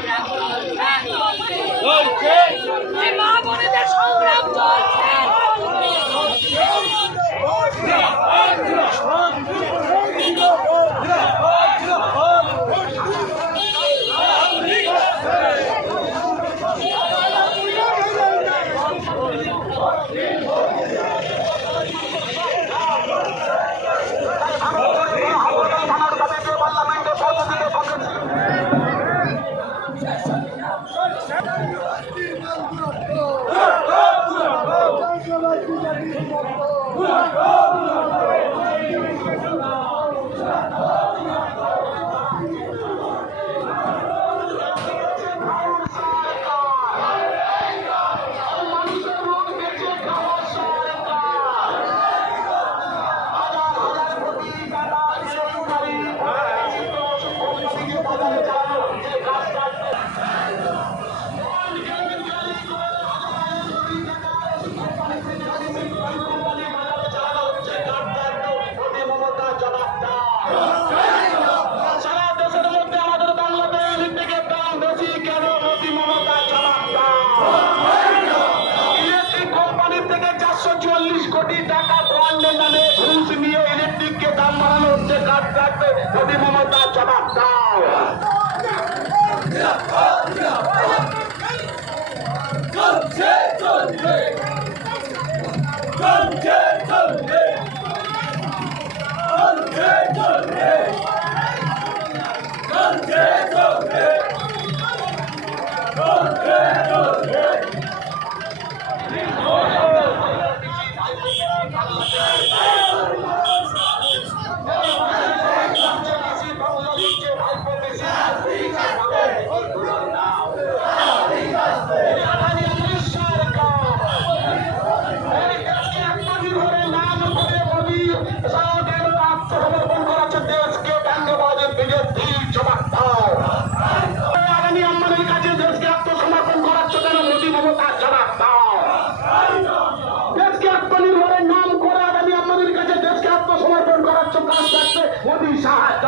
Go, go! সারা তুমি মমতা জবাব দাও। চলছে চলছে চলছে চলছে চলছে চলছে চলছে চলছে সাহায্য